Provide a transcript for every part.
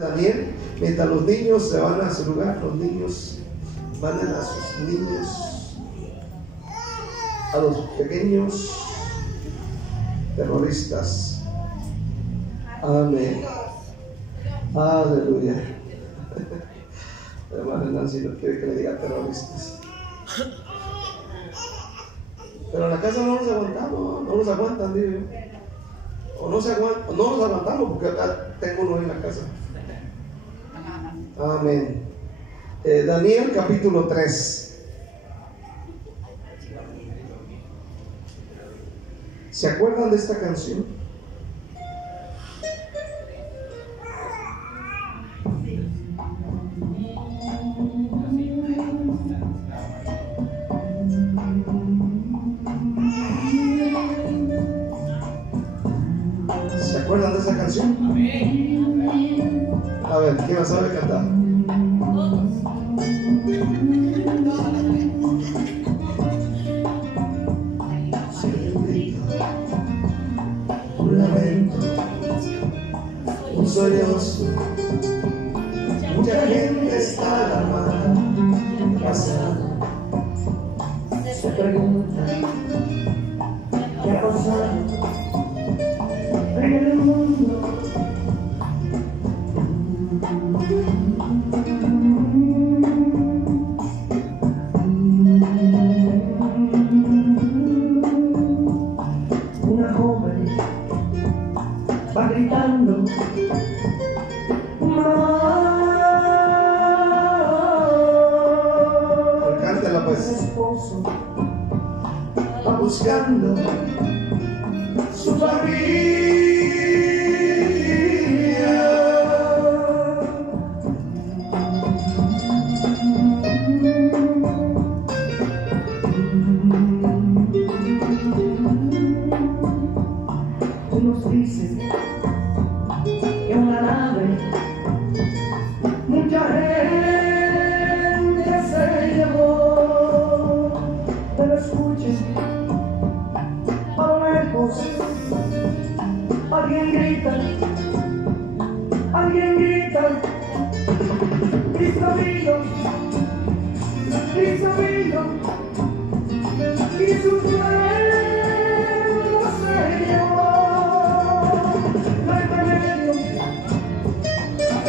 Daniel, mientras los niños se van a su lugar, los niños manden a sus niños, a los pequeños terroristas. Amén. Aleluya. Hermana Nancy no quiere que le diga terroristas. Pero en la casa no nos aguantamos, no nos aguantan, digo yo. O no se aguantan, no nos aguantamos porque acá tengo uno en la casa. Amén. Daniel capítulo 3. ¿Se acuerdan de esta canción? ¿Se acuerdan de esa canción? A ver, ¿quién la sabe cantar? Un lamento, un sollozo, mucha gente está alarmada, casada, se pregunta qué ha pasado en el mundo. Una joven va gritando, cántala pues. Su esposo va buscando su familia. Unos dicen que una nave, mucha gente se llevó, pero escuchen, a lo lejos, alguien grita, Cristo vino, y su pueblo se llevó. No hay remedio,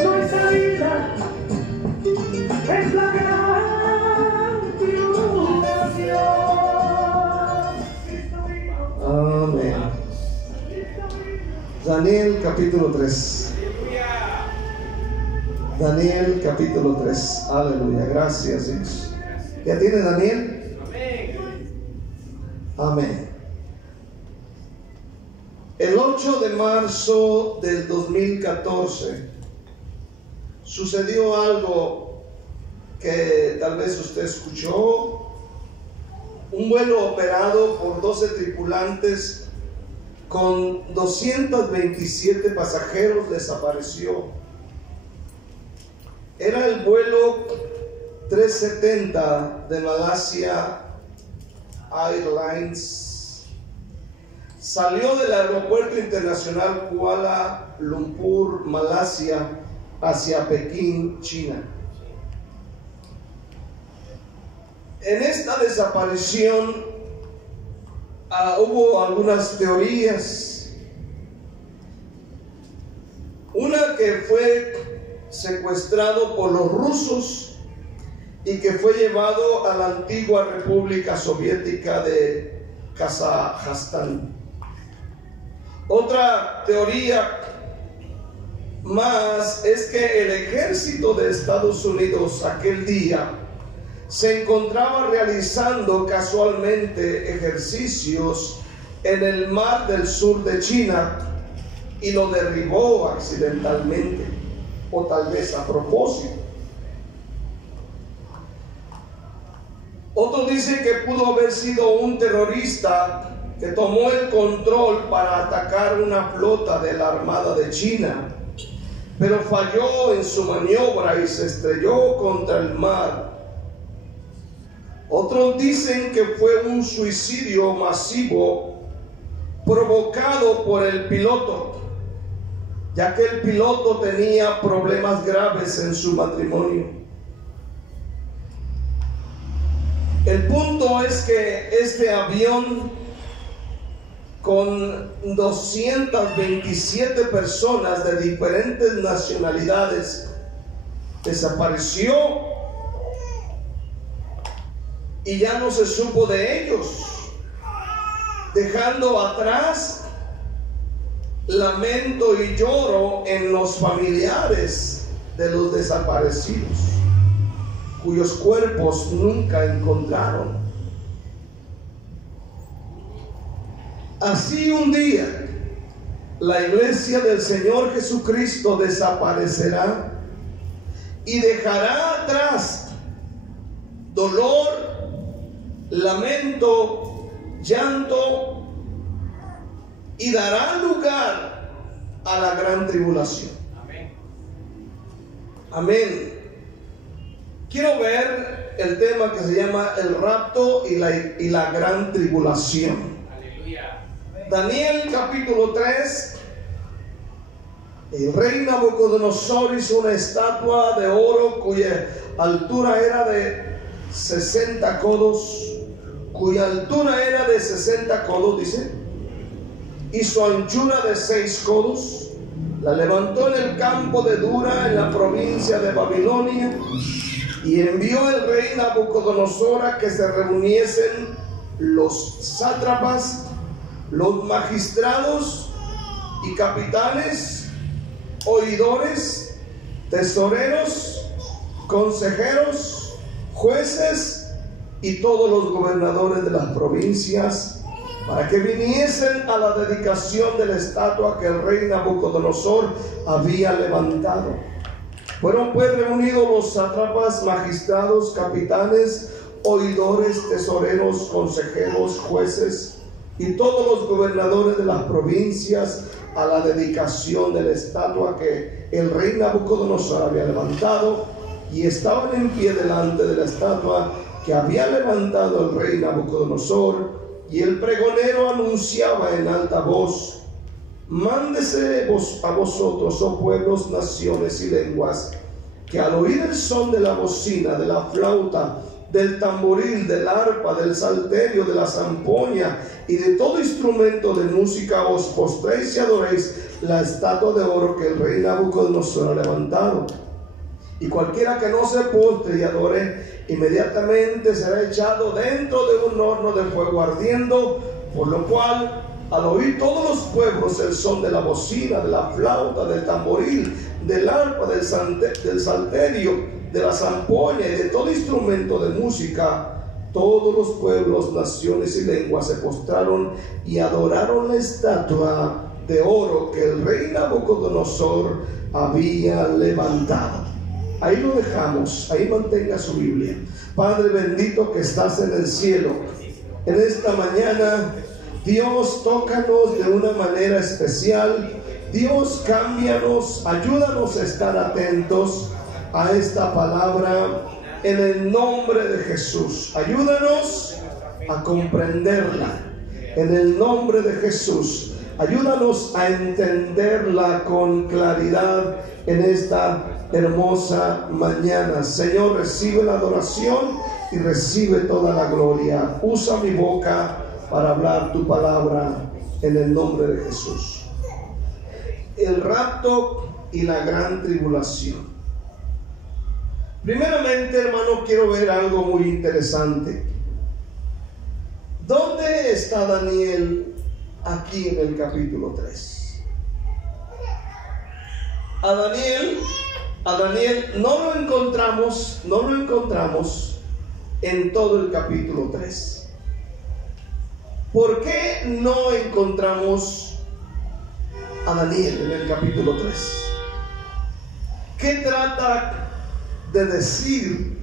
no hay salida, es la gran tribulación. Amén. Daniel capítulo 3. Daniel capítulo 3. Aleluya. Gracias, Dios. ¿Ya tiene Daniel? Amén. El 8 de marzo del 2014 sucedió algo que tal vez usted escuchó. Un vuelo operado por 12 tripulantes con 227 pasajeros desapareció. Era el vuelo 370 de Malaysia Airlines. Salió del aeropuerto internacional Kuala Lumpur, Malasia, hacia Pekín, China. En esta desaparición hubo algunas teorías. Una que fue secuestrado por los rusos y que fue llevado a la antigua República Soviética de Kazajstán. Otra teoría más es que el ejército de Estados Unidos aquel día se encontraba realizando casualmente ejercicios en el mar del sur de China y lo derribó accidentalmente o tal vez a propósito. Otros dicen que pudo haber sido un terrorista que tomó el control para atacar una flota de la Armada de China, pero falló en su maniobra y se estrelló contra el mar. Otros dicen que fue un suicidio masivo provocado por el piloto. ya que el piloto tenía problemas graves en su matrimonio. El punto es que este avión con 227 personas de diferentes nacionalidades desapareció y ya no se supo de ellos, dejando atrás lamento y lloro en los familiares de los desaparecidos, cuyos cuerpos nunca encontraron. Así un día la iglesia del Señor Jesucristo desaparecerá y dejará atrás dolor, lamento, llanto, y dará lugar a la gran tribulación. Amén. Amén. Quiero ver el tema que se llama el rapto y la gran tribulación. Aleluya. Daniel capítulo 3. El rey Nabucodonosor hizo una estatua de oro cuya altura era de 60 codos, dice, y su anchura de 6 codos. La levantó en el campo de Dura, en la provincia de Babilonia, y envió el rey Nabucodonosor a que se reuniesen los sátrapas, los magistrados y capitanes, oidores, tesoreros, consejeros, jueces y todos los gobernadores de las provincias, para que viniesen a la dedicación de la estatua que el rey Nabucodonosor había levantado. Fueron pues reunidos los sátrapas, magistrados, capitanes, oidores, tesoreros, consejeros, jueces y todos los gobernadores de las provincias a la dedicación de la estatua que el rey Nabucodonosor había levantado, y estaban en pie delante de la estatua que había levantado el rey Nabucodonosor. Y el pregonero anunciaba en alta voz: mándese a vosotros, oh pueblos, naciones y lenguas, que al oír el son de la bocina, de la flauta, del tamboril, del arpa, del salterio, de la zampoña y de todo instrumento de música, os postréis y adoréis la estatua de oro que el rey Nabucodonosor ha levantado. Y cualquiera que no se postre y adore, inmediatamente será echado dentro de un horno de fuego ardiendo. Por lo cual, al oír todos los pueblos el son de la bocina, de la flauta, del tamboril, del arpa, del salterio, de la zampoña y de todo instrumento de música, todos los pueblos, naciones y lenguas se postraron y adoraron la estatua de oro que el rey Nabucodonosor había levantado. Ahí lo dejamos, ahí mantenga su Biblia. Padre bendito que estás en el cielo, en esta mañana, Dios, tócanos de una manera especial. Dios, cámbianos, ayúdanos a estar atentos a esta palabra en el nombre de Jesús. Ayúdanos a comprenderla en el nombre de Jesús. Ayúdanos a entenderla con claridad en esta hermosa mañana. Señor, recibe la adoración y recibe toda la gloria. Usa mi boca para hablar tu palabra en el nombre de Jesús. El rapto y la gran tribulación. Primeramente, hermano, quiero ver algo muy interesante. ¿Dónde está Daniel aquí en el capítulo 3? A Daniel no lo encontramos en todo el capítulo 3. ¿Por qué no encontramos a Daniel en el capítulo 3? ¿Qué trata de decir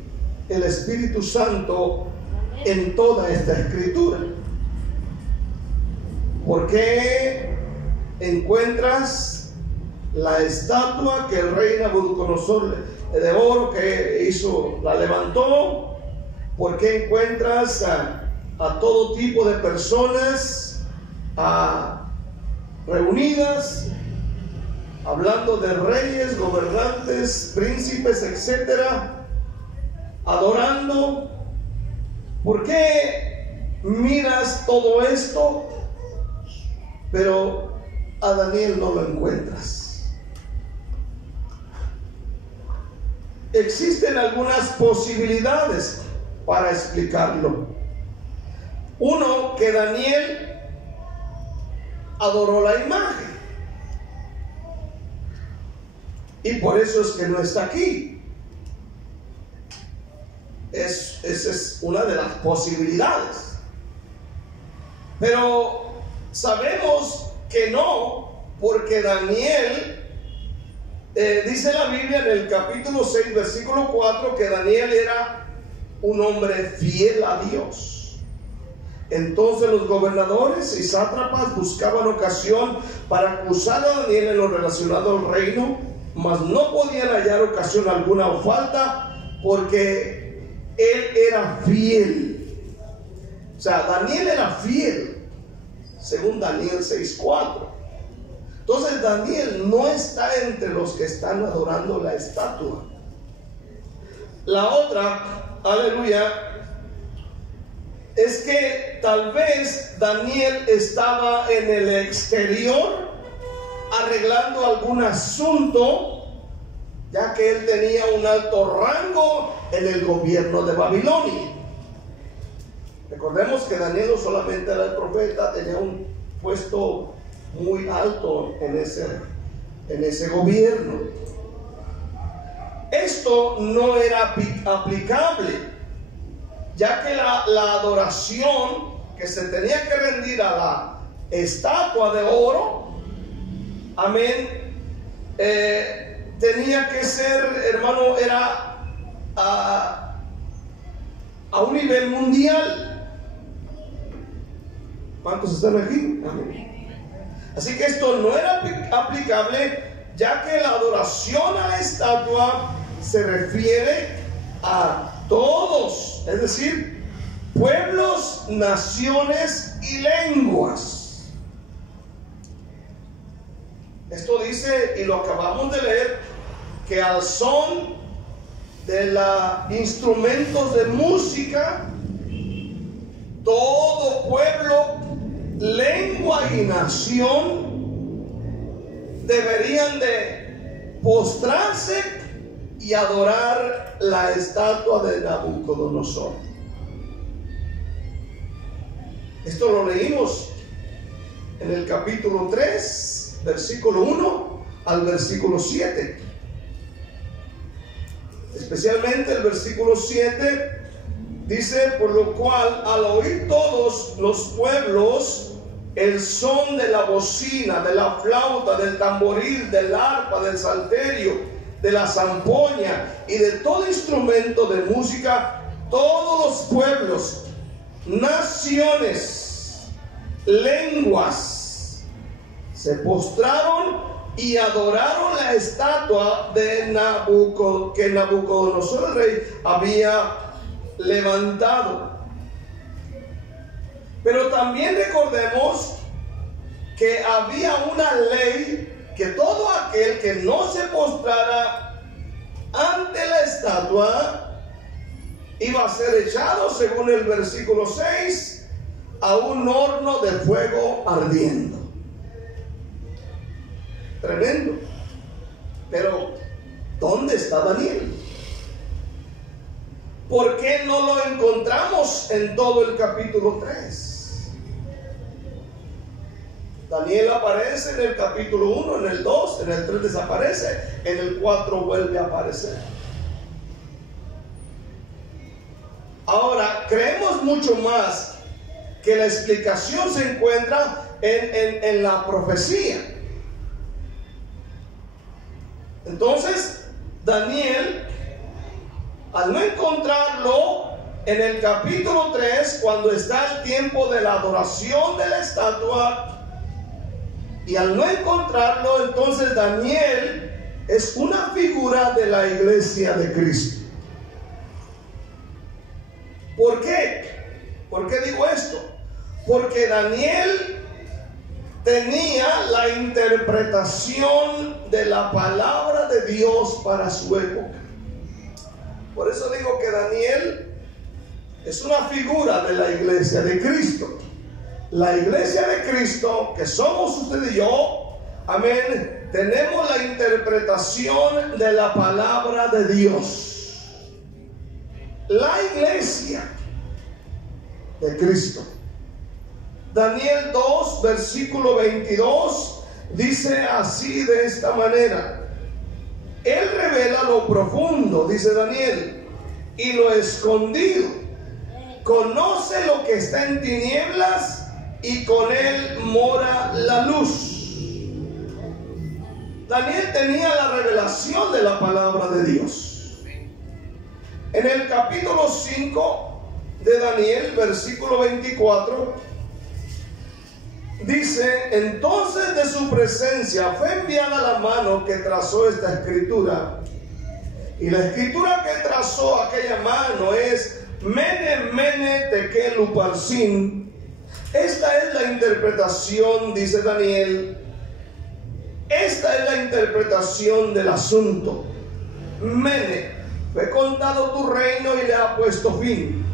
el Espíritu Santo en toda esta escritura? ¿Por qué encuentras la estatua que el rey Nabucodonosor de oro que hizo, la levantó? ¿Por qué encuentras a todo tipo de personas reunidas hablando de reyes, gobernantes, príncipes, etcétera, adorando. ¿Por qué miras todo esto, pero a Daniel no lo encuentras? Existen algunas posibilidades para explicarlo. Uno, que Daniel adoró la imagen y por eso es que no está aquí. Esa es una de las posibilidades, pero sabemos que no, porque Daniel, dice la Biblia en el capítulo 6 versículo 4 que Daniel era un hombre fiel a Dios. Entonces los gobernadores y sátrapas buscaban ocasión para acusar a Daniel en lo relacionado al reino, mas no podían hallar ocasión alguna o falta, porque él era fiel. O sea, Daniel era fiel, según Daniel 6:4. Entonces Daniel no está entre los que están adorando la estatua. La otra, aleluya, es que tal vez Daniel estaba en el exterior arreglando algún asunto, ya que él tenía un alto rango en el gobierno de Babilonia. Recordemos que Daniel no solamente era el profeta, tenía un puesto muy alto en ese gobierno. Esto no era aplicable, ya que la adoración que se tenía que rendir a la estatua de oro, amén, tenía que ser, hermano, era a un nivel mundial. ¿Cuántos están aquí? Amén. Así que esto no era aplicable, ya que la adoración a la estatua se refiere a todos, es decir, pueblos, naciones y lenguas. Esto dice, y lo acabamos de leer, que al son de los instrumentos de música, todo pueblo, lengua y nación deberían de postrarse y adorar la estatua de Nabucodonosor. Esto lo leímos en el capítulo 3, versículo 1 al versículo 7. Especialmente el versículo 7 dice: por lo cual al oír todos los pueblos el son de la bocina, de la flauta, del tamboril, del arpa, del salterio, de la zampoña y de todo instrumento de música, todos los pueblos, naciones, lenguas, se postraron y adoraron la estatua de que Nabucodonosor el rey había levantado. Pero también recordemos que había una ley, que todo aquel que no se postrara ante la estatua iba a ser echado, según el versículo 6, a un horno de fuego ardiendo. Tremendo. Pero ¿dónde está Daniel? ¿Por qué no lo encontramos en todo el capítulo 3? Daniel aparece en el capítulo 1, en el 2, en el 3 desaparece, en el 4 vuelve a aparecer. Ahora, creemos mucho más que la explicación se encuentra en la profecía. Entonces, Daniel, al no encontrarlo en el capítulo 3, cuando está el tiempo de la adoración de la estatua, y al no encontrarlo, entonces Daniel es una figura de la iglesia de Cristo. ¿Por qué? ¿Por qué digo esto? Porque Daniel tenía la interpretación de la palabra de Dios para su época. Por eso digo que Daniel es una figura de la iglesia de Cristo. La iglesia de Cristo, que somos usted y yo, amén, tenemos la interpretación de la palabra de Dios. La iglesia de Cristo. Daniel 2, versículo 22, dice así, de esta manera: Él revela lo profundo, dice Daniel, y lo escondido. Conoce lo que está en tinieblas, y con él mora la luz. Daniel tenía la revelación de la palabra de Dios. En el capítulo 5 de Daniel, versículo 24, dice: entonces de su presencia fue enviada la mano que trazó esta escritura. Y la escritura que trazó aquella mano es Mene, Mene, Tekel, Uparsin. Esta es la interpretación, dice Daniel. Esta es la interpretación del asunto. Mene, fue contado tu reino y le ha puesto fin.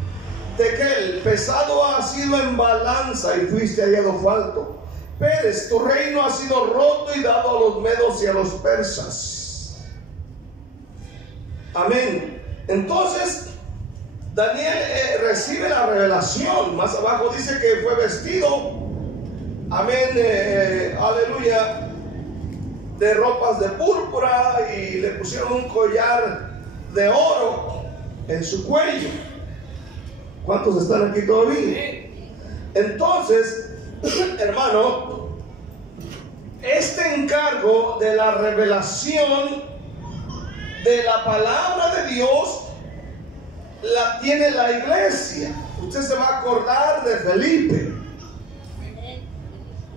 Tekel, pesado ha sido en balanza y fuiste hallado falto. Peres, tu reino ha sido roto y dado a los medos y a los persas. Amén. Entonces Daniel recibe la revelación. Más abajo dice que fue vestido, amén, aleluya, de ropas de púrpura, y le pusieron un collar de oro en su cuello. ¿Cuántos están aquí todavía? Entonces, hermano, este encargo de la revelación de la palabra de Dios la tiene la iglesia. Usted se va a acordar de Felipe.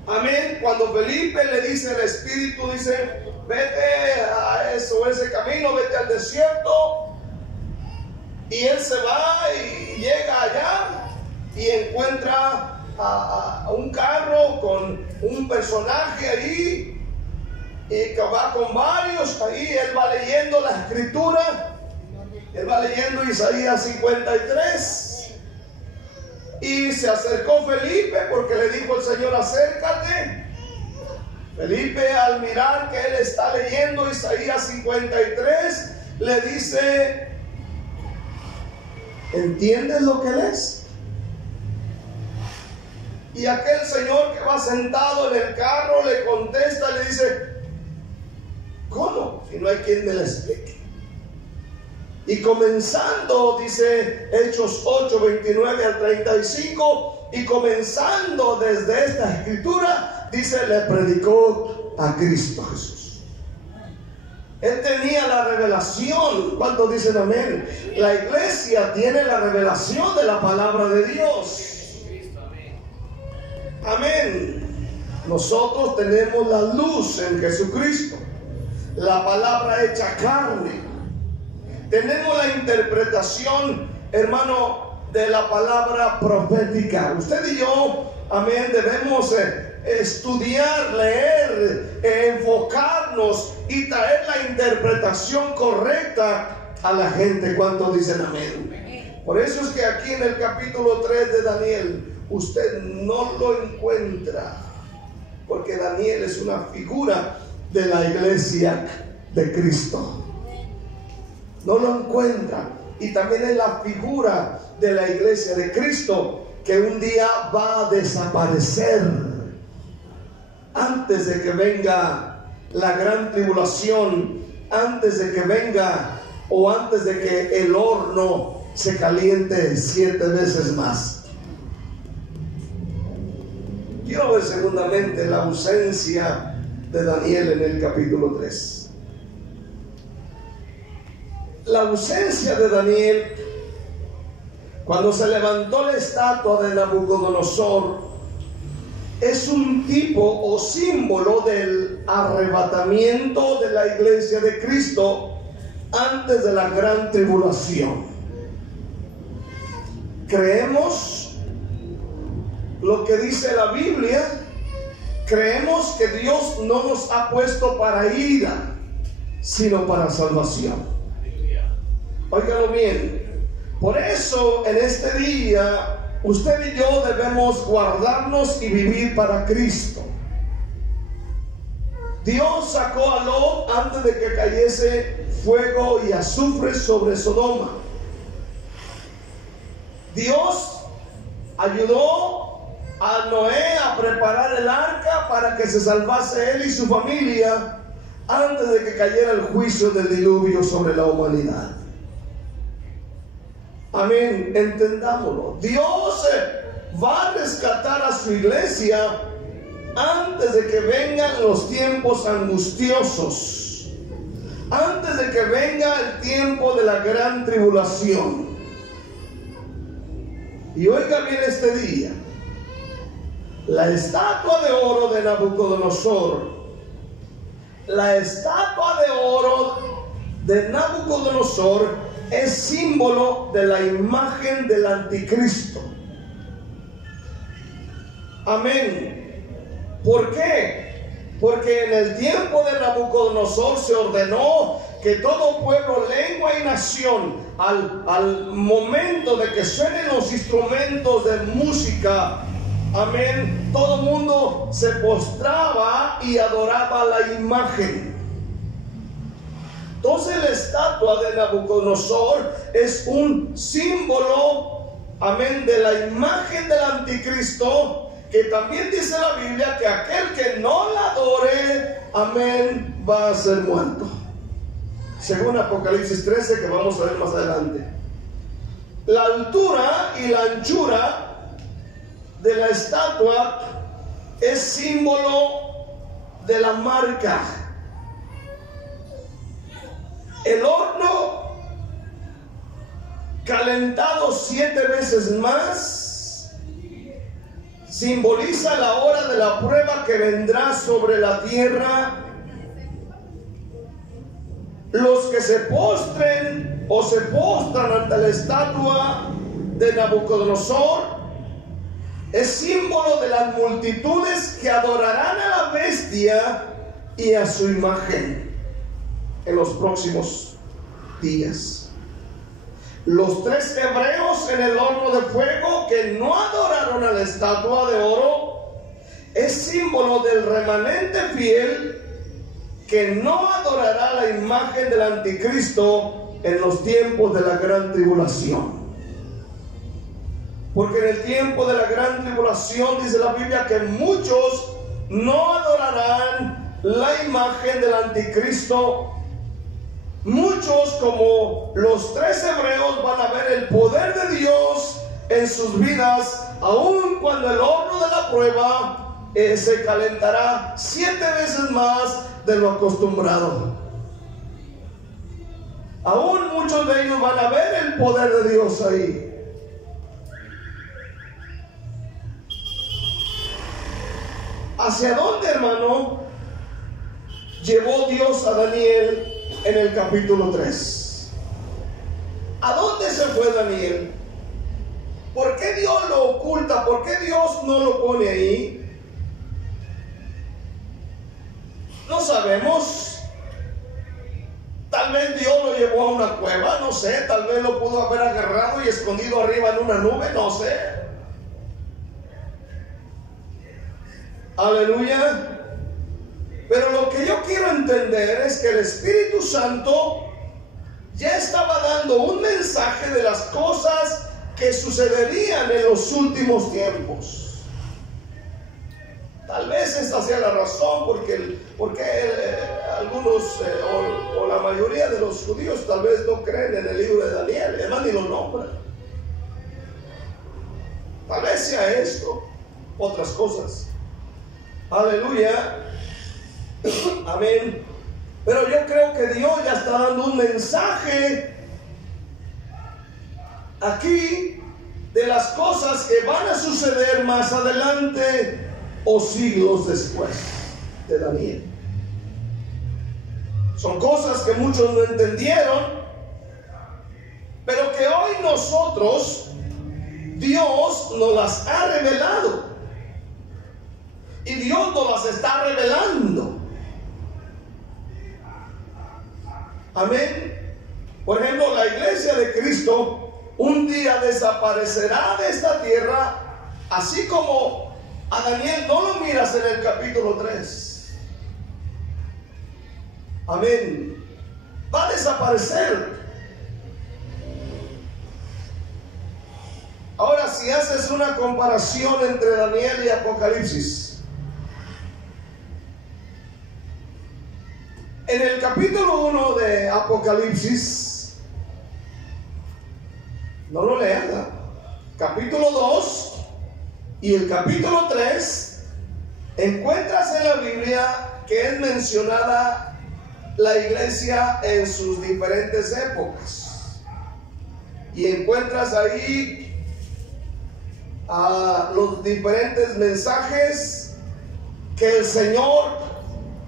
Amén. Cuando Felipe le dice al Espíritu, dice: vete a ese camino, vete al desierto. Y él se va y llega allá y encuentra a un carro con un personaje ahí, y que va con varios ahí. Él va leyendo la escritura. Él va leyendo Isaías 53. Y se acercó Felipe porque le dijo el Señor: acércate. Felipe, al mirar que él está leyendo Isaías 53, le dice: ¿entiendes lo que lees? Y aquel señor que va sentado en el carro le contesta, le dice: ¿cómo? Si no hay quien me lo explique. Y comenzando, dice Hechos 8, 29 al 35, y comenzando desde esta escritura, dice, le predicó a Cristo Jesús. Él tenía la revelación. ¿Cuántos dicen amén? La iglesia tiene la revelación de la palabra de Dios. Amén. Nosotros tenemos la luz en Jesucristo, la palabra hecha carne. Tenemos la interpretación, hermano, de la palabra profética. Usted y yo, amén, debemos estudiar, leer, enfocarnos y traer la interpretación correcta a la gente. ¿Cuántos dicen amén? Por eso es que aquí en el capítulo 3 de Daniel usted no lo encuentra, porque Daniel es una figura de la iglesia de Cristo. No lo encuentra. Y también es la figura de la iglesia de Cristo, que un día va a desaparecer antes de que venga la gran tribulación, antes de que venga, o antes de que el horno se caliente 7 veces más. Quiero ver segundamente la ausencia de Daniel en el capítulo 3. La ausencia de Daniel, cuando se levantó la estatua de Nabucodonosor, es un tipo o símbolo del arrebatamiento de la iglesia de Cristo antes de la gran tribulación. Creemos lo que dice la Biblia, creemos que Dios no nos ha puesto para ira, sino para salvación. Óigalo bien. Por eso en este día usted y yo debemos guardarnos y vivir para Cristo. Dios sacó a Lot antes de que cayese fuego y azufre sobre Sodoma. Dios ayudó a Noé a preparar el arca para que se salvase él y su familia antes de que cayera el juicio del diluvio sobre la humanidad. Amén, entendámoslo. Dios va a rescatar a su iglesia antes de que vengan los tiempos angustiosos, antes de que venga el tiempo de la gran tribulación. Y oiga bien este día, la estatua de oro de Nabucodonosor, la estatua de oro de Nabucodonosor es símbolo de la imagen del anticristo. Amén. ¿Por qué? Porque en el tiempo de Nabucodonosor se ordenó que todo pueblo, lengua y nación, al momento de que suenen los instrumentos de música, amén, todo el mundo se postraba y adoraba la imagen. Entonces la estatua de Nabucodonosor es un símbolo, amén, de la imagen del anticristo, que también dice la Biblia que aquel que no la adore, amén, va a ser muerto. Según Apocalipsis 13, que vamos a ver más adelante. La altura y la anchura de la estatua es símbolo de la marca. El horno calentado 7 veces más simboliza la hora de la prueba que vendrá sobre la tierra. Los que se postren o se postran ante la estatua de Nabucodonosor es símbolo de las multitudes que adorarán a la bestia y a su imagen en los próximos días. Los 3 hebreos en el horno de fuego que no adoraron a la estatua de oro es símbolo del remanente fiel que no adorará la imagen del anticristo en los tiempos de la gran tribulación. Porque en el tiempo de la gran tribulación dice la Biblia que muchos no adorarán la imagen del anticristo. Muchos, como los 3 hebreos, van a ver el poder de Dios en sus vidas, aun cuando el horno de la prueba se calentará 7 veces más de lo acostumbrado. Aún muchos de ellos van a ver el poder de Dios ahí. ¿Hacia dónde, hermano, llevó Dios a Daniel en el capítulo 3? ¿A dónde se fue Daniel? ¿Por qué Dios lo oculta? ¿Por qué Dios no lo pone ahí? No sabemos. Tal vez Dios lo llevó a una cueva, no sé. Tal vez lo pudo haber agarrado y escondido arriba en una nube, no sé. Aleluya. Pero lo que yo quiero entender es que el Espíritu Santo ya estaba dando un mensaje de las cosas que sucederían en los últimos tiempos. Tal vez esta sea la razón porque algunos o la mayoría de los judíos tal vez no creen en el libro de Daniel, además ni lo nombran. Tal vez sea esto, otras cosas. Aleluya. Amén. Pero yo creo que Dios ya está dando un mensaje aquí de las cosas que van a suceder más adelante o siglos después de Daniel. Son cosas que muchos no entendieron, pero que hoy nosotros, Dios nos las ha revelado. y Dios nos las está revelando. Amén. Por ejemplo, la iglesia de Cristo un día desaparecerá de esta tierra, así como a Daniel no lo miras en el capítulo 3. Amén. Va a desaparecer. Ahora, si haces una comparación entre Daniel y Apocalipsis, en el capítulo 1 de Apocalipsis, no lo leas, ¿no? Capítulo 2 y el capítulo 3, encuentras en la Biblia que es mencionada la iglesia en sus diferentes épocas, y encuentras ahí a los diferentes mensajes que el Señor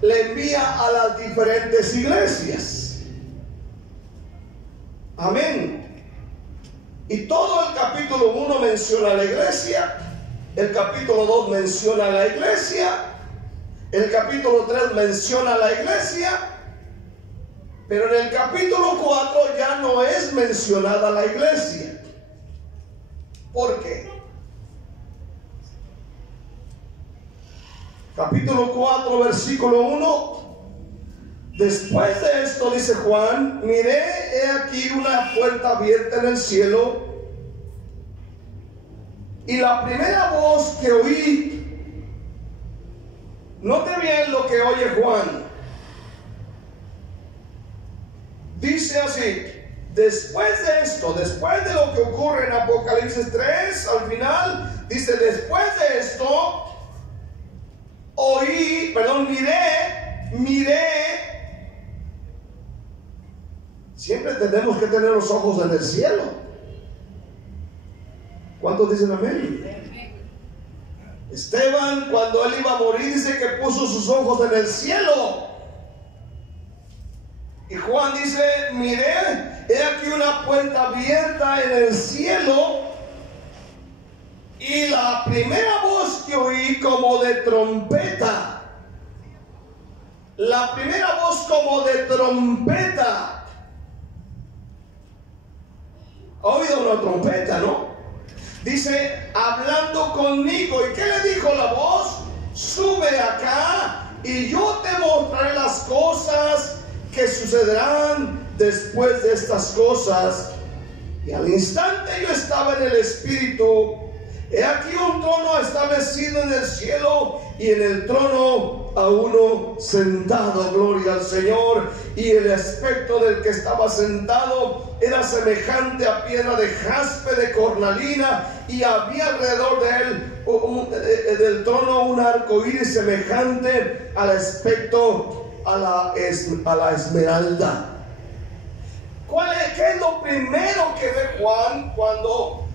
le envía a las diferentes iglesias. Amén. Y todo el capítulo 1 menciona a la iglesia, el capítulo 2 menciona a la iglesia, el capítulo 3 menciona a la iglesia, pero en el capítulo 4 ya no es mencionada la iglesia. ¿Por qué? Capítulo 4, versículo 1. Después de esto, dice Juan, miré, he aquí una puerta abierta en el cielo, y la primera voz que oí, note bien lo que oye Juan, dice así: después de esto, después de lo que ocurre en Apocalipsis 3, al final, dice, después de esto, miré. Siempre tenemos que tener los ojos en el cielo. ¿Cuántos dicen amén? Esteban, cuando él iba a morir, dice que puso sus ojos en el cielo. Y Juan dice, miré, he aquí una puerta abierta en el cielo, y la primera voz que oí como de trompeta. La primera voz como de trompeta. ¿Ha oído una trompeta, no? Dice, hablando conmigo. ¿Y qué le dijo la voz? Sube acá y yo te mostraré las cosas que sucederán después de estas cosas. Y al instante yo estaba en el Espíritu. He aquí un trono establecido en el cielo, y en el trono a uno sentado. Gloria al Señor. Y el aspecto del que estaba sentado era semejante a piedra de jaspe, de cornalina, y había alrededor de él del trono un arco iris semejante al aspecto a la esmeralda. ¿Qué es lo primero que ve Juan cuando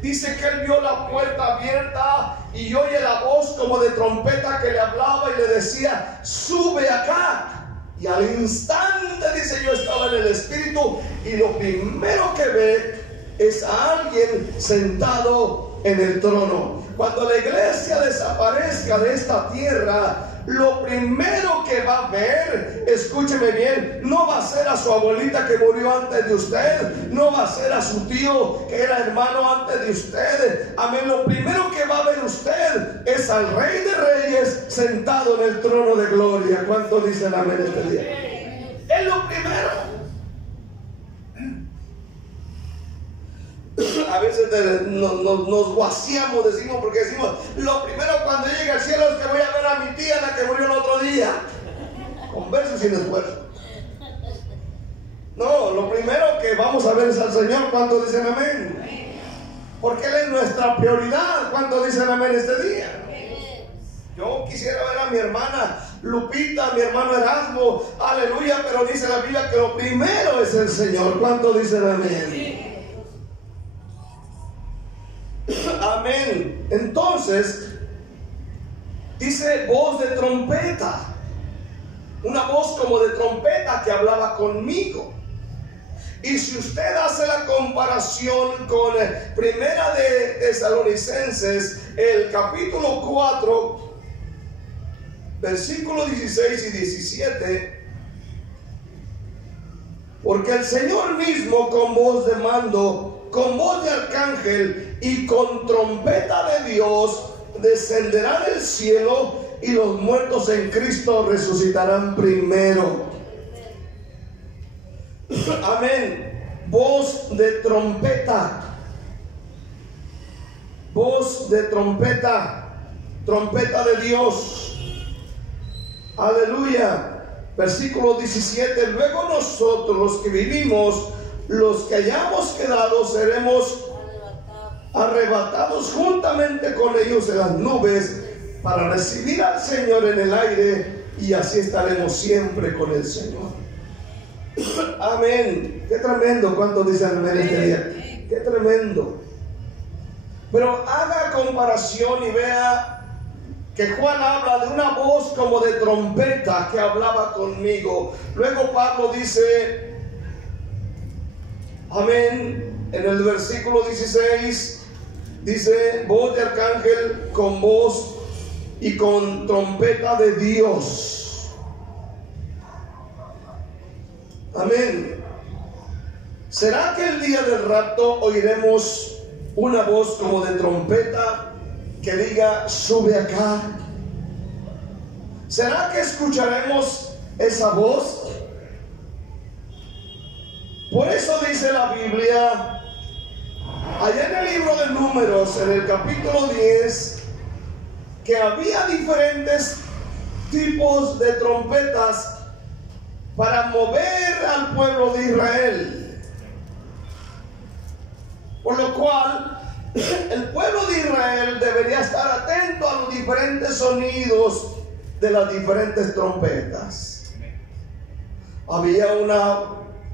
dice que él vio la puerta abierta y oye la voz como de trompeta que le hablaba y le decía, sube acá? Y al instante, dice, yo estaba en el Espíritu, y lo primero que ve es a alguien sentado en el trono. Cuando la iglesia desaparezca de esta tierra, lo primero que va a ver, escúcheme bien, no va a ser a su abuelita que murió antes de usted, no va a ser a su tío que era hermano antes de usted. Amén. Lo primero que va a ver usted es al Rey de Reyes sentado en el trono de gloria. ¿Cuántos dicen amén este día? Es lo primero. A veces nos guaciamos, decimos, porque decimos, lo primero cuando llegue al cielo es que voy a ver a mi tía, la que murió el otro día, con verso sin esfuerzo. No, lo primero que vamos a ver es al Señor. ¿Cuántos dicen amén? Porque Él es nuestra prioridad. ¿Cuántos dicen amén este día? Yo quisiera ver a mi hermana Lupita, a mi hermano Erasmo, aleluya, pero dice la Biblia que lo primero es el Señor. ¿Cuántos dicen amén? Amén. Entonces dice voz de trompeta, una voz como de trompeta que hablaba conmigo. Y si usted hace la comparación con Primera de Tesalonicenses, el capítulo 4, versículos 16 y 17. Porque el Señor mismo con voz de mando, con voz de arcángel y con trompeta de Dios descenderá del cielo, y los muertos en Cristo resucitarán primero. Amén. Voz de trompeta. Voz de trompeta. Trompeta de Dios. Aleluya. Versículo 17. Luego nosotros, los que vivimos, los que hayamos quedado, seremos arrebatados juntamente con ellos en las nubes para recibir al Señor en el aire, y así estaremos siempre con el Señor. Amén. Qué tremendo. ¿Cuántos dicen amén este día? Qué tremendo. Pero haga comparación y vea que Juan habla de una voz como de trompeta que hablaba conmigo. Luego Pablo dice, amén, en el versículo 16, dice, voz de arcángel con voz y con trompeta de Dios. Amén. ¿Será que el día del rapto oiremos una voz como de trompeta que diga, sube acá? ¿Será que escucharemos esa voz? Por eso dice la Biblia, allá en el libro de Números, en el capítulo 10, que había diferentes tipos de trompetas para mover al pueblo de Israel. Por lo cual, el pueblo de Israel debería estar atento a los diferentes sonidos de las diferentes trompetas. Había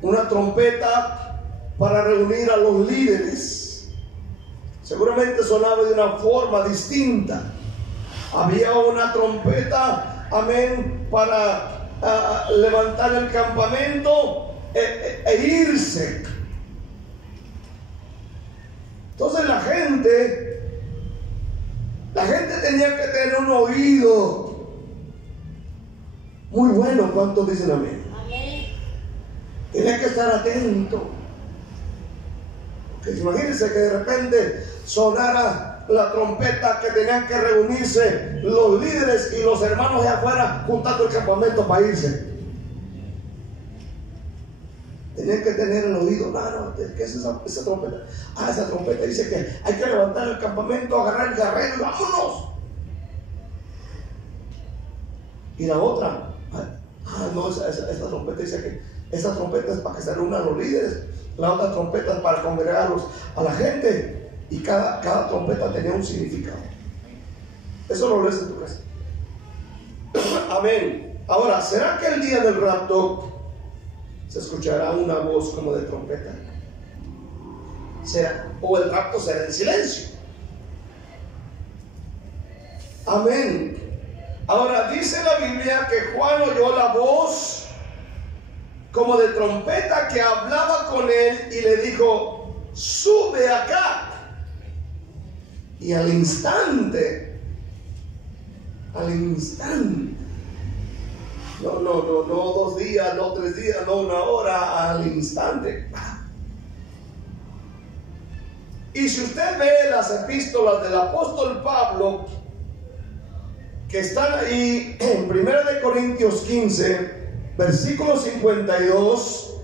una trompeta para reunir a los líderes. Seguramente sonaba de una forma distinta. Había una trompeta, amén, para levantar el campamento e irse. Entonces la gente tenía que tener un oído muy bueno. ¿Cuántos dicen amén? Amén. Tenía que estar atento. Porque imagínense que de repente sonara la trompeta, que tenían que reunirse los líderes y los hermanos de afuera juntando el campamento para irse. Tenían que tener el oído. No, ¿qué es esa trompeta? Esa trompeta dice que hay que levantar el campamento, agarrar el guerrero y vámonos. Y la otra, no, esa trompeta dice que esa trompeta es para que se reúnan los líderes. La otra trompeta es para congregarlos a la gente. Y cada trompeta tenía un significado. Eso lo lees en tu casa. Amén. Ahora, ¿será que el día del rapto se escuchará una voz como de trompeta? ¿Será? ¿O el rapto será en silencio? Amén. Ahora dice la Biblia que Juan oyó la voz como de trompeta que hablaba con él y le dijo, sube acá. Y al instante, no 2 días, no 3 días, no 1 hora, al instante. Y si usted ve las epístolas del apóstol Pablo, que están ahí en 1 Corintios 15, versículo 52,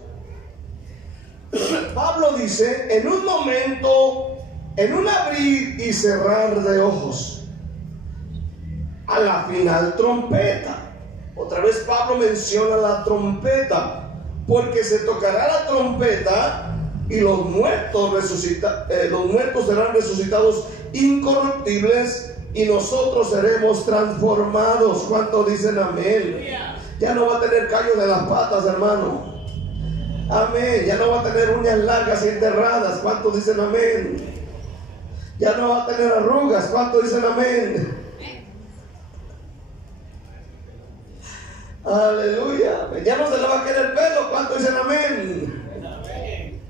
Pablo dice, en un momento, en un abrir y cerrar de ojos, a la final trompeta. Otra vez Pablo menciona la trompeta, porque se tocará la trompeta y los muertos serán resucitados incorruptibles y nosotros seremos transformados. ¿Cuántos dicen amén? Ya no va a tener callos de las patas, hermano. Amén. Ya no va a tener uñas largas y enterradas. ¿Cuántos dicen amén? Ya no va a tener arrugas. ¿Cuántos dicen amén? Aleluya. Ya no se le va a caer el pelo. ¿Cuántos dicen amén? Amén.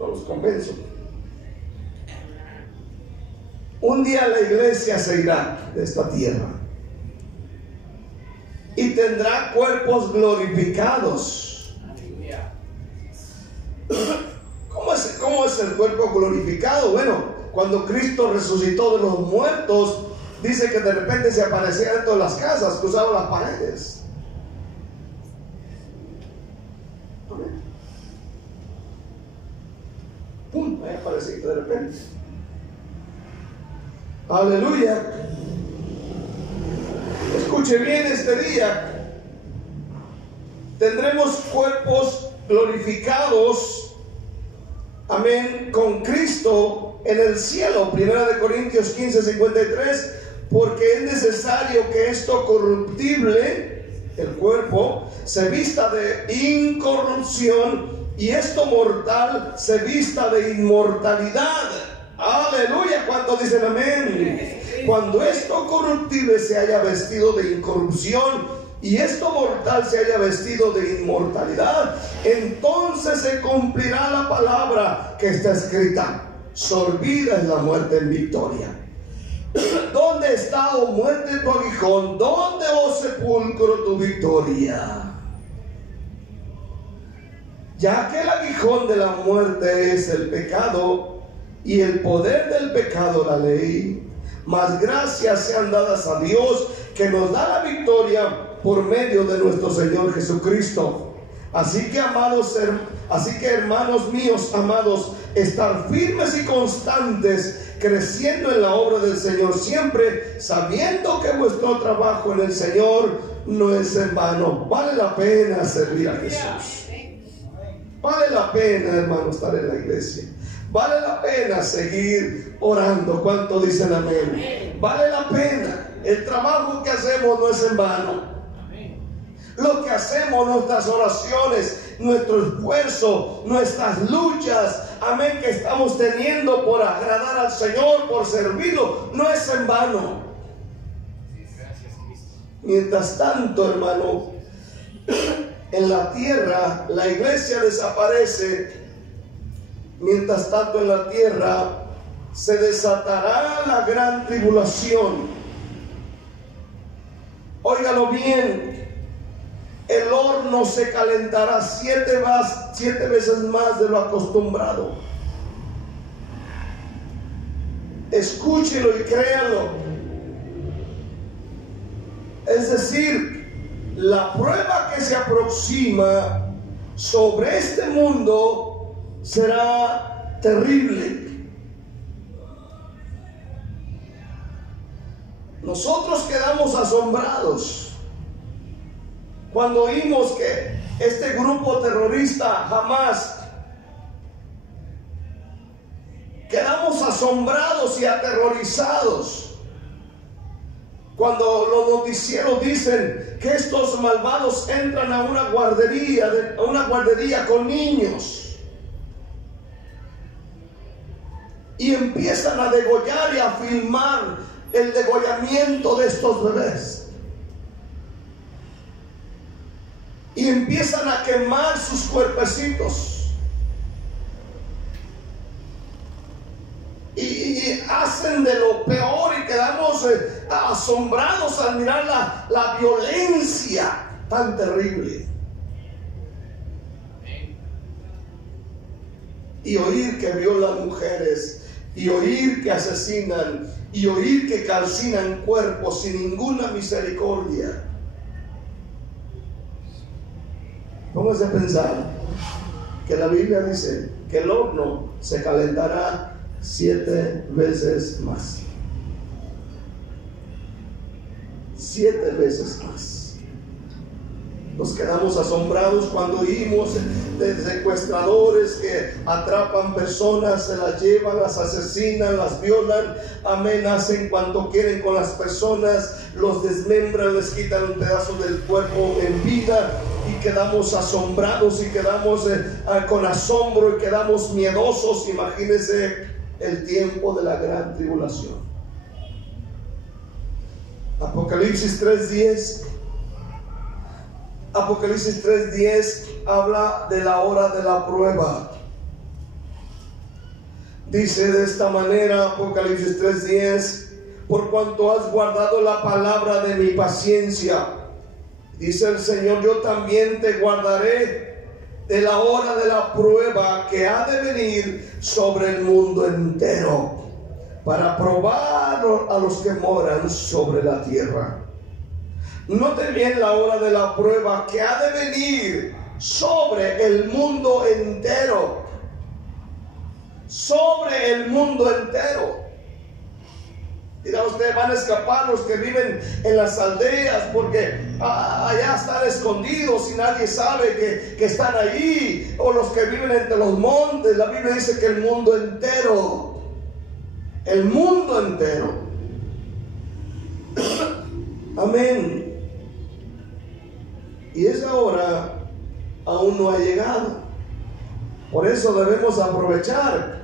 No los convenzo. Un día la iglesia se irá de esta tierra y tendrá cuerpos glorificados. ¿Cómo es el cuerpo glorificado? Bueno, cuando Cristo resucitó de los muertos, dice que de repente se aparecía dentro de las casas, cruzaba las paredes. ¡Pum! Ahí apareció de repente. Aleluya. Escuche bien, este día tendremos cuerpos glorificados, amén, con Cristo en el cielo. 1 Corintios 15:53, porque es necesario que esto corruptible, el cuerpo, se vista de incorrupción, y esto mortal se vista de inmortalidad. Aleluya. ¿Cuántos dicen amén? Cuando esto corruptible se haya vestido de incorrupción y esto mortal se haya vestido de inmortalidad, entonces se cumplirá la palabra que está escrita: sorbida es la muerte en victoria. ¿Dónde está, oh muerte, tu aguijón? ¿Dónde, oh sepulcro, tu victoria? Ya que el aguijón de la muerte es el pecado, y el poder del pecado la ley, mas gracias sean dadas a Dios, que nos da la victoria por medio de nuestro Señor Jesucristo. Así que hermanos míos amados, estar firmes y constantes, creciendo en la obra del Señor siempre, sabiendo que vuestro trabajo en el Señor no es en vano. Vale la pena servir a Jesús. Vale la pena, hermano, estar en la iglesia. Vale la pena seguir orando. ¿Cuánto dicen amén? Vale la pena. El trabajo que hacemos no es en vano. Lo que hacemos, nuestras oraciones, nuestro esfuerzo, nuestras luchas, amén, que estamos teniendo por agradar al Señor, por servirlo, no es en vano. Mientras tanto, hermano, en la tierra la iglesia desaparece. Mientras tanto, en la tierra se desatará la gran tribulación. Óigalo bien. El horno se calentará 7 veces más de lo acostumbrado. Escúchelo y créalo. Es decir, la prueba que se aproxima sobre este mundo será terrible. Nosotros quedamos asombrados cuando oímos que este grupo terrorista Hamás, quedamos asombrados y aterrorizados cuando los noticieros dicen que estos malvados entran a una guardería con niños y empiezan a degollar y a filmar el degollamiento de estos bebés. Y empiezan a quemar sus cuerpecitos. Y hacen de lo peor, y quedamos asombrados al mirar la violencia tan terrible. Y oír que violan mujeres, y oír que asesinan, y oír que calcinan cuerpos sin ninguna misericordia. Póngase a pensar que la Biblia dice que el horno se calentará 7 veces más. 7 veces más. Nos quedamos asombrados cuando oímos de secuestradores que atrapan personas, se las llevan, las asesinan, las violan, amén, hacen cuanto quieren con las personas, los desmembran, les quitan un pedazo del cuerpo en vida, y quedamos asombrados y quedamos con asombro y quedamos miedosos. Imagínense el tiempo de la gran tribulación. Apocalipsis 3:10. Apocalipsis 3:10 habla de la hora de la prueba. Dice de esta manera Apocalipsis 3:10: por cuanto has guardado la palabra de mi paciencia, dice el Señor, yo también te guardaré de la hora de la prueba que ha de venir sobre el mundo entero, para probar a los que moran sobre la tierra. Note bien la hora de la prueba que ha de venir sobre el mundo entero. Sobre el mundo entero. Dirá usted, van a escapar los que viven en las aldeas porque allá están escondidos y nadie sabe que están ahí. O los que viven entre los montes. La Biblia dice que el mundo entero. El mundo entero. Amén. Y esa hora aún no ha llegado. Por eso debemos aprovechar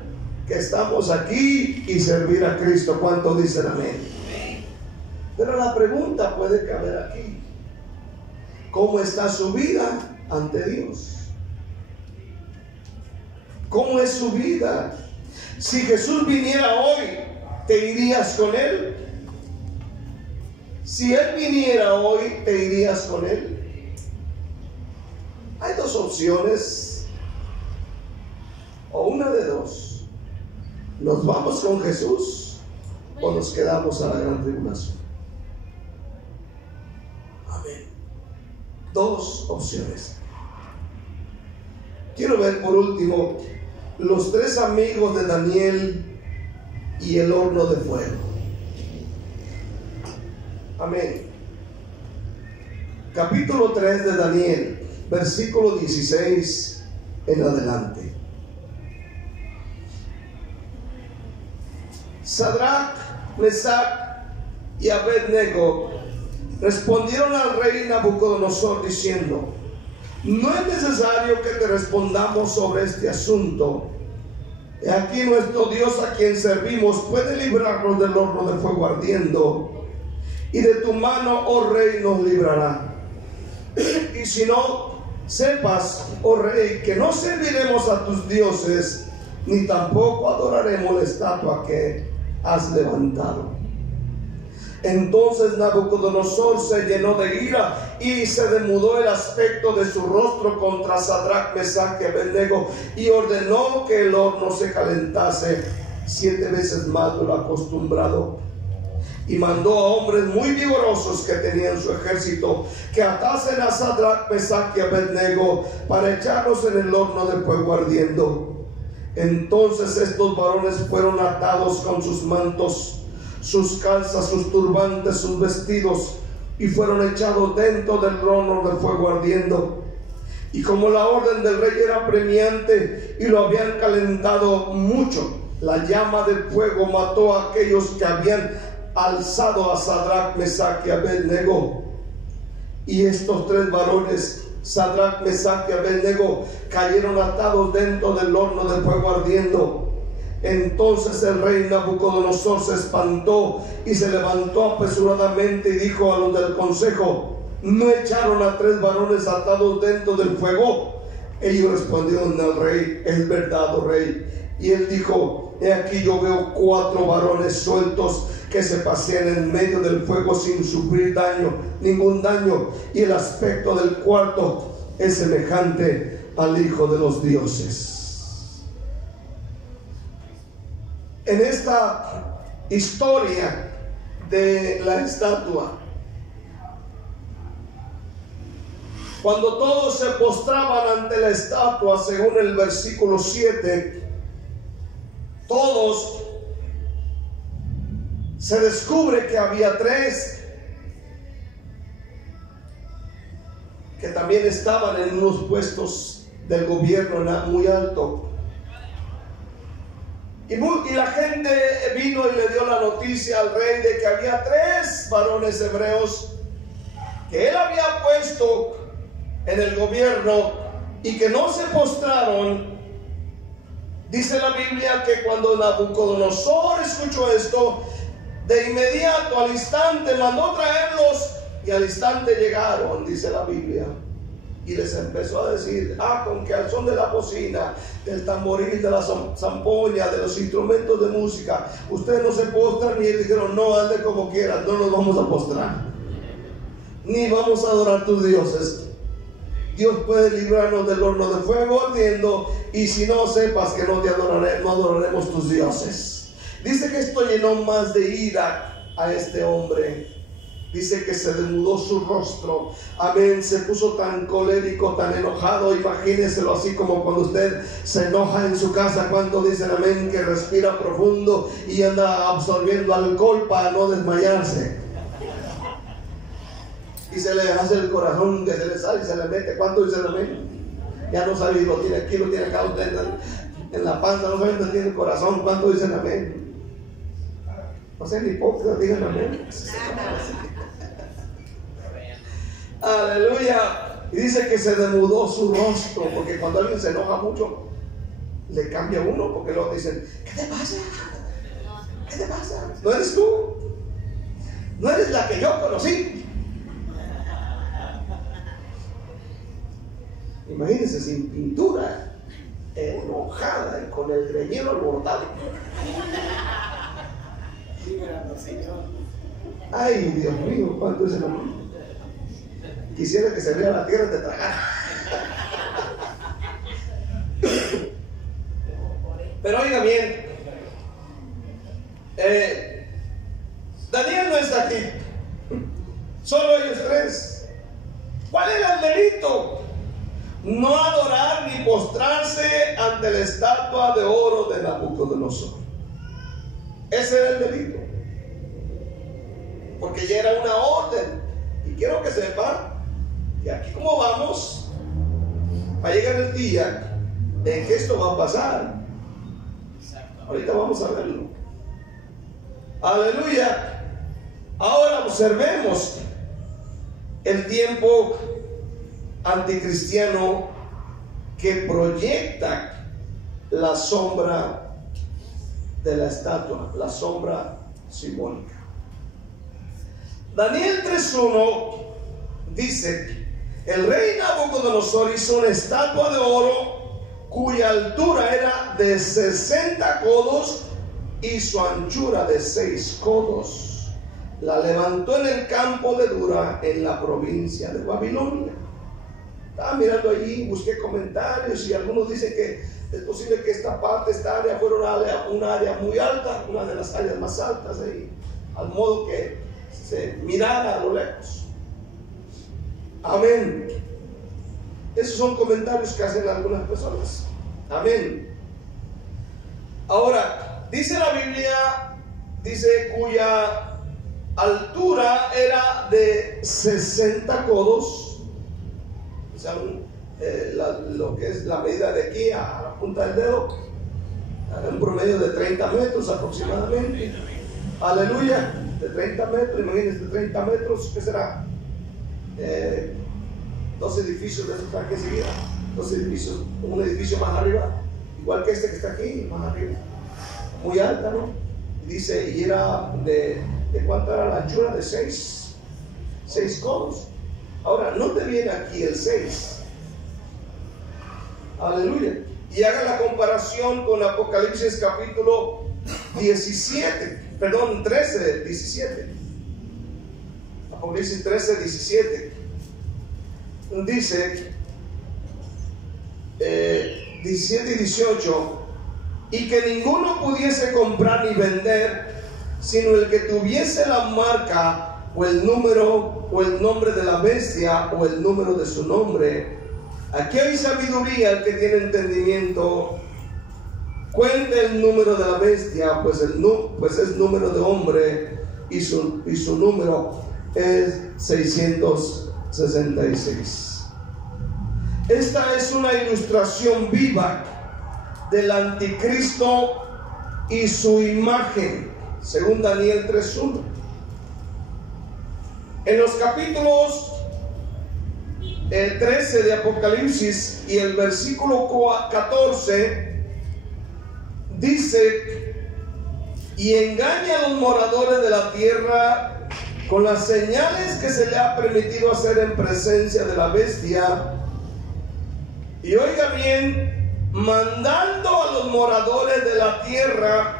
que estamos aquí y servir a Cristo. ¿Cuántos dicen amén? Pero la pregunta puede caber aquí: ¿cómo está su vida ante Dios? ¿Cómo es su vida? Si Jesús viniera hoy, ¿te irías con Él? Si Él viniera hoy, ¿te irías con Él? Hay dos opciones, o una de dos: ¿nos vamos con Jesús o nos quedamos a la gran tribulación? Amén. Dos opciones. Quiero ver por último los tres amigos de Daniel y el horno de fuego. Amén. Capítulo 3 de Daniel, versículo 16 en adelante. Sadrach, Mesach y Abednego respondieron al rey Nabucodonosor diciendo: no es necesario que te respondamos sobre este asunto. He aquí nuestro Dios, a quien servimos, puede librarnos del horno de fuego ardiendo, y de tu mano, oh rey, nos librará. Y si no, sepas, oh rey, que no serviremos a tus dioses, ni tampoco adoraremos la estatua que has levantado. Entonces Nabucodonosor se llenó de ira y se demudó el aspecto de su rostro contra Sadrach, Mesach y Abednego, y ordenó que el horno se calentase 7 veces más de lo acostumbrado. Y mandó a hombres muy vigorosos que tenían su ejército que atasen a Sadrach, Mesach y Abednego para echarlos en el horno de fuego ardiendo. Entonces estos varones fueron atados con sus mantos, sus calzas, sus turbantes, sus vestidos, y fueron echados dentro del horno de fuego ardiendo. Y como la orden del rey era apremiante y lo habían calentado mucho, la llama del fuego mató a aquellos que habían alzado a Sadrach, Mesach y Abednego. Y estos tres varones, Sadrach, Mesach y Abednego, cayeron atados dentro del horno de fuego ardiendo. Entonces el rey Nabucodonosor se espantó y se levantó apresuradamente y dijo a los del consejo: ¿no echaron a 3 varones atados dentro del fuego? Ellos respondieron al rey: es verdad, oh rey. Y él dijo: he aquí yo veo 4 varones sueltos que se pasean en medio del fuego sin sufrir ningún daño, y el aspecto del cuarto es semejante al Hijo de los dioses. En esta historia de la estatua, cuando todos se postraban ante la estatua, según el versículo 7, todos, se descubre que había 3 que también estaban en unos puestos del gobierno muy alto. Y la gente vino y le dio la noticia al rey de que había 3 varones hebreos que él había puesto en el gobierno y que no se postraron. Dice la Biblia que cuando Nabucodonosor escuchó esto, de inmediato, al instante, mandó traerlos, y al instante llegaron, dice la Biblia. y les empezó a decir, con que al son de la bocina, del tamboril, de la zampoña, de los instrumentos de música, ustedes no se postran. Y ellos dijeron, no, ande como quieras, no nos vamos a postrar, ni vamos a adorar tus dioses. Dios puede librarnos del horno de fuego ardiendo, y si no, sepas que no adoraremos tus dioses. Dice que esto llenó más de ira a este hombre. Dice que se desnudó su rostro. Amén. Se puso tan colérico, tan enojado. Imagínenselo así como cuando usted se enoja en su casa. Cuando dicen amén, que respira profundo y anda absorbiendo alcohol para no desmayarse. Y se le hace el corazón que se le sale y se le mete. ¿Cuánto dicen amén? Ya no sabe, lo tiene aquí, lo tiene acá, usted en la panza, no sabe dónde tiene el corazón. ¿Cuánto dicen amén? No sean hipócritas, digan amén. Aleluya. Y dice que se desnudó su rostro, porque cuando alguien se enoja mucho, le cambia uno, porque luego dicen, ¿qué te pasa? ¿Qué te pasa? ¿No eres tú? ¿No eres la que yo conocí? Imagínense, sin pintura, enojada y con el greñero alborotado. Ay, Dios mío, ¿cuánto es el amor? Quisiera que se vea la tierra de tragar. Pero oiga bien, Daniel no está aquí, solo ellos tres. ¿Cuál era el delito? No adorar ni postrarse ante la estatua de oro de Nabucodonosor. Ese era el delito, porque ya era una orden. Y quiero que sepan que aquí como vamos, va a llegar el día en que esto va a pasar. Ahorita vamos a verlo. Aleluya. Ahora observemos el tiempo anticristiano que proyecta la sombra de la estatua, la sombra simbólica. Daniel 3:1 dice: el rey Nabucodonosor hizo una estatua de oro cuya altura era de 60 codos y su anchura de 6 codos. La levantó en el campo de Dura, en la provincia de Babilonia. Estaba mirando allí, busqué comentarios y algunos dicen que es posible que esta área fuera una área muy alta, una de las áreas más altas ahí, al modo que se mirara a lo lejos. Amén. Esos son comentarios que hacen algunas personas. Amén. Ahora, dice la Biblia, dice cuya altura era de 60 codos, o sea, lo que es la medida de aquí a la punta del dedo, un promedio de 30 metros aproximadamente. Aleluya, de 30 metros, imagínense, de 30 metros, ¿qué será? 2 edificios de esos que seguían, 2 edificios, un edificio más arriba, igual que este que está aquí, más arriba, muy alta, ¿no? Dice, y era ¿de cuánto era la anchura? De 6 codos. Ahora, no te viene aquí el 6. Aleluya. Y haga la comparación con Apocalipsis capítulo 13, 17. Apocalipsis 13, 17. Dice 17 y 18: y que ninguno pudiese comprar ni vender, sino el que tuviese la marca o el número o el nombre de la bestia o el número de su nombre. Aquí hay sabiduría, el que tiene entendimiento cuente el número de la bestia, pues es número de hombre, y su número es 666. Esta es una ilustración viva del anticristo y su imagen, según Daniel 3:1. En los capítulos 13 de Apocalipsis y el versículo 14 dice: y engaña a los moradores de la tierra con las señales que se le ha permitido hacer en presencia de la bestia Y oiga bien, mandando a los moradores de la tierra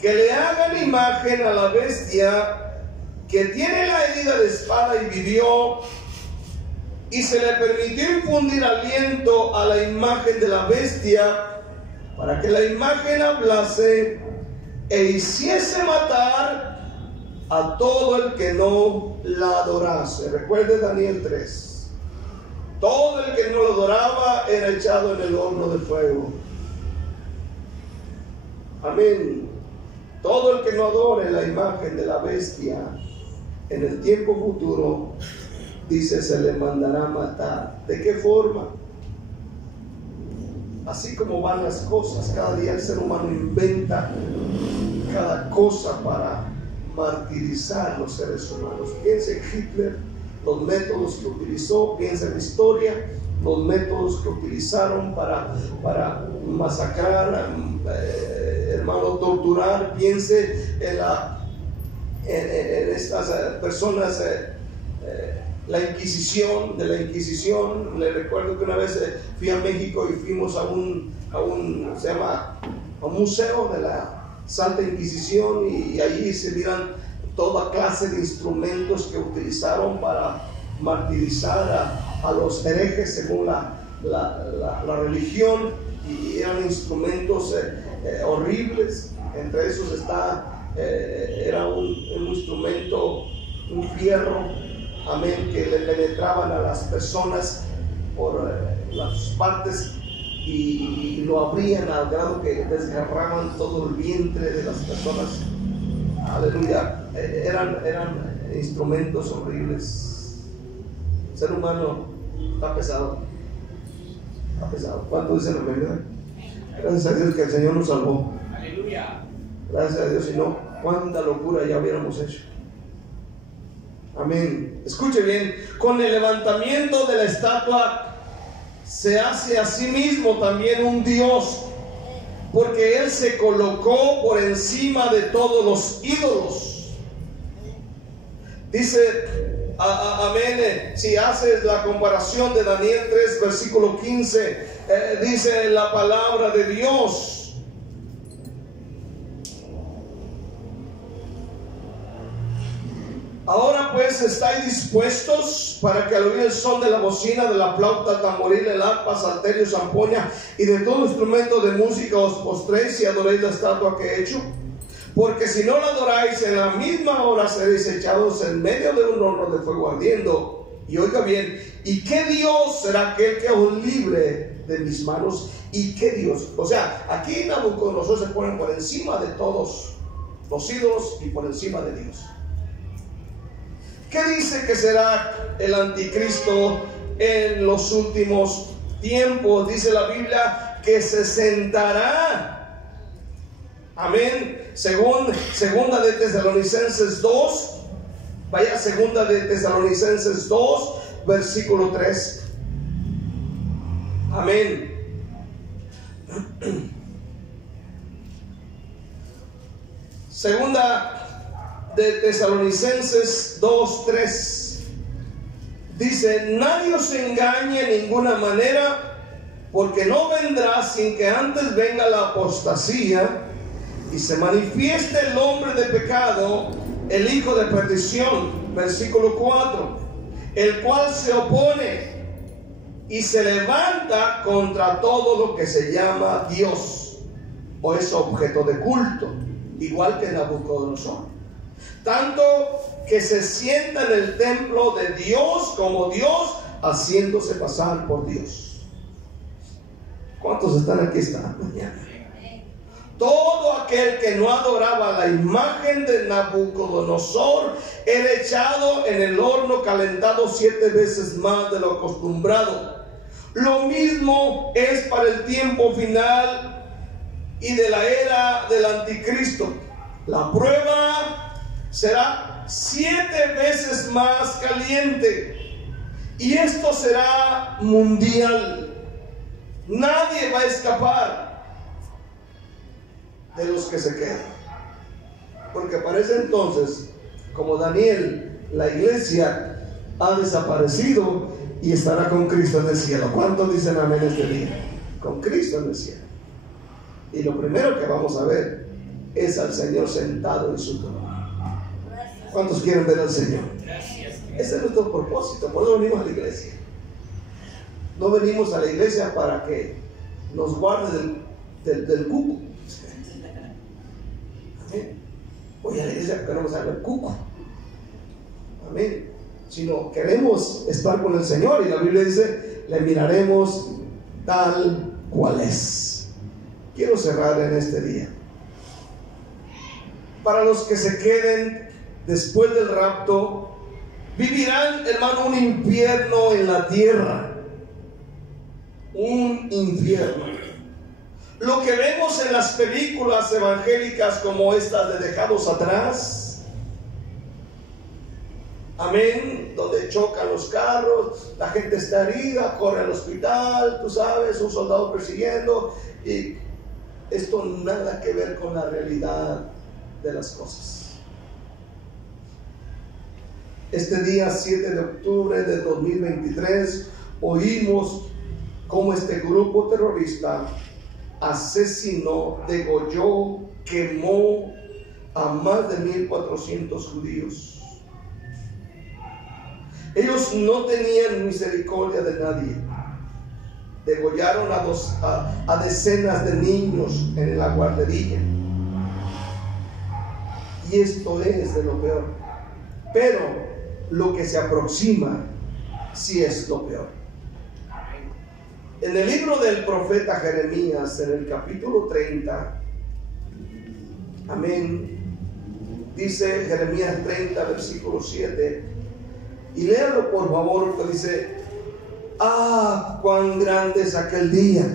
que le hagan imagen a la bestia que tiene la herida de espada y vivió, y se le permitió infundir aliento a la imagen de la bestia para que la imagen hablase e hiciese matar a todo el que no la adorase. Recuerde Daniel 3. Todo el que no lo adoraba era echado en el horno de fuego. Amén. Todo el que no adore la imagen de la bestia en el tiempo futuro, dice, se le mandará matar. ¿De qué forma? Así como van las cosas, cada día el ser humano inventa cada cosa para martirizar a los seres humanos. Piense en Hitler, los métodos que utilizó, piense en la historia, los métodos que utilizaron para masacrar, hermano, torturar. Piense en estas personas, la Inquisición, de la Inquisición. Le recuerdo que una vez fui a México y fuimos a un museo de la Santa Inquisición, y allí se miran toda clase de instrumentos que utilizaron para martirizar a los herejes según la religión, y eran instrumentos horribles. Entre esos era un instrumento, un fierro, amén, que le penetraban a las personas por las partes y lo abrían al grado que desgarraban todo el vientre de las personas. Aleluya. Eran instrumentos horribles. El ser humano está pesado. Está pesado. ¿Cuánto dicen amén, verdad? Gracias a Dios que el Señor nos salvó. Aleluya. Gracias a Dios, si no, cuánta locura ya hubiéramos hecho. Amén. Escuche bien, con el levantamiento de la estatua se hace a sí mismo también un Dios, porque Él se colocó por encima de todos los ídolos. Dice, amén, si haces la comparación de Daniel 3, versículo 15, dice la palabra de Dios: ahora pues estáis dispuestos para que al oír el son de la bocina, de la flauta, tamboril, el arpa, salterio, zampoña y de todo instrumento de música os postréis y adoréis la estatua que he hecho. Porque si no la adoráis, en la misma hora seréis echados en medio de un horno de fuego ardiendo. Y oiga bien, ¿y qué Dios será aquel que os libre de mis manos? ¿Y qué Dios? O sea, aquí Nabucodonosor se pone por encima de todos los ídolos y por encima de Dios. ¿Qué dice que será el anticristo en los últimos tiempos? Dice la Biblia que se sentará. Amén. Segunda de Tesalonicenses 2. Vaya, segunda de Tesalonicenses 2, versículo 3. Amén. Segunda de Tesalonicenses 2:3 dice: nadie os engañe en ninguna manera, porque no vendrá sin que antes venga la apostasía y se manifieste el hombre de pecado, el hijo de perdición. Versículo 4: el cual se opone y se levanta contra todo lo que se llama Dios o es objeto de culto, igual que Nabucodonosor, tanto que se sienta en el templo de Dios como Dios, haciéndose pasar por Dios. ¿Cuántos están aquí esta mañana? Todo aquel que no adoraba la imagen de Nabucodonosor era echado en el horno calentado 7 veces más de lo acostumbrado. Lo mismo es para el tiempo final y de la era del anticristo. La prueba será 7 veces más caliente, y esto será mundial. Nadie va a escapar de los que se quedan, porque para ese entonces, como Daniel, la iglesia ha desaparecido y estará con Cristo en el cielo. ¿Cuántos dicen amén este día? Con Cristo en el cielo. Y lo primero que vamos a ver es al Señor sentado en su trono. ¿Cuántos quieren ver al Señor? Ese es nuestro propósito. Por eso venimos a la iglesia. No venimos a la iglesia para que nos guarde del cuco. Amén. Voy a la iglesia porque no nos haga el cuco. Amén. Sino queremos estar con el Señor, y la Biblia dice: le miraremos tal cual es. Quiero cerrar en este día. Para los que se queden después del rapto, vivirán, hermano, un infierno en la tierra. Un infierno. Lo que vemos en las películas evangélicas como estas de Dejados Atrás, amén, donde chocan los carros, la gente está herida, corre al hospital, tú sabes, un soldado persiguiendo, y esto nada que ver con la realidad de las cosas. Este día 7 de octubre de 2023 oímos cómo este grupo terrorista asesinó, degolló, quemó a más de 1,400 judíos. Ellos no tenían misericordia de nadie. Degollaron a decenas de niños en la guardería. Y esto es de lo peor. Pero lo que se aproxima sí es lo peor. En el libro del profeta Jeremías, en el capítulo 30, amén, dice Jeremías 30, versículo 7, y léalo por favor, que dice: ah, cuán grande es aquel día,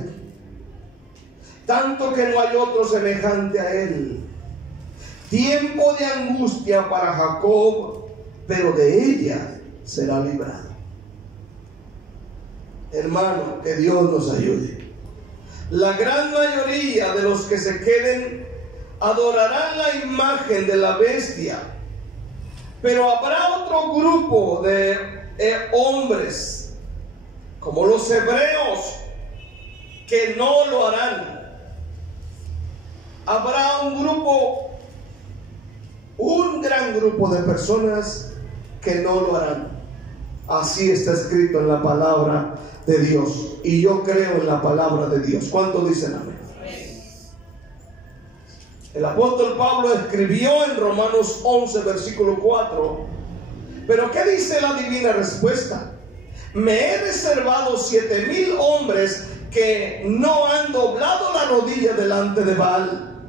tanto que no hay otro semejante a él. Tiempo de angustia para Jacob, pero de ella será librado. Hermano, que Dios nos ayude. La gran mayoría de los que se queden adorarán la imagen de la bestia, pero habrá otro grupo de hombres, como los hebreos, que no lo harán. Habrá un gran grupo de personas que no lo harán. Así está escrito en la palabra de Dios, y yo creo en la palabra de Dios. ¿Cuántos dicen amén? El apóstol Pablo escribió en Romanos 11, versículo 4, pero ¿qué dice la divina respuesta? Me he reservado 7,000 hombres que no han doblado la rodilla delante de Baal.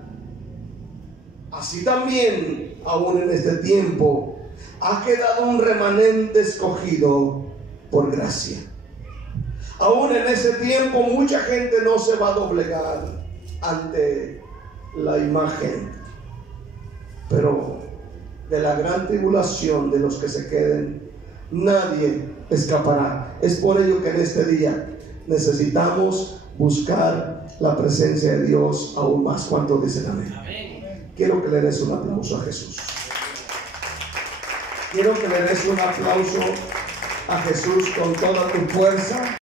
Así también, aún en este tiempo, ha quedado un remanente escogido por gracia. Aún en ese tiempo mucha gente no se va a doblegar ante la imagen, pero de la gran tribulación de los que se queden, nadie escapará. Es por ello que en este día necesitamos buscar la presencia de Dios aún más. ¿Cuántos dicen amén? Amén. Quiero que le des un aplauso a Jesús. Quiero que le des un aplauso a Jesús con toda tu fuerza.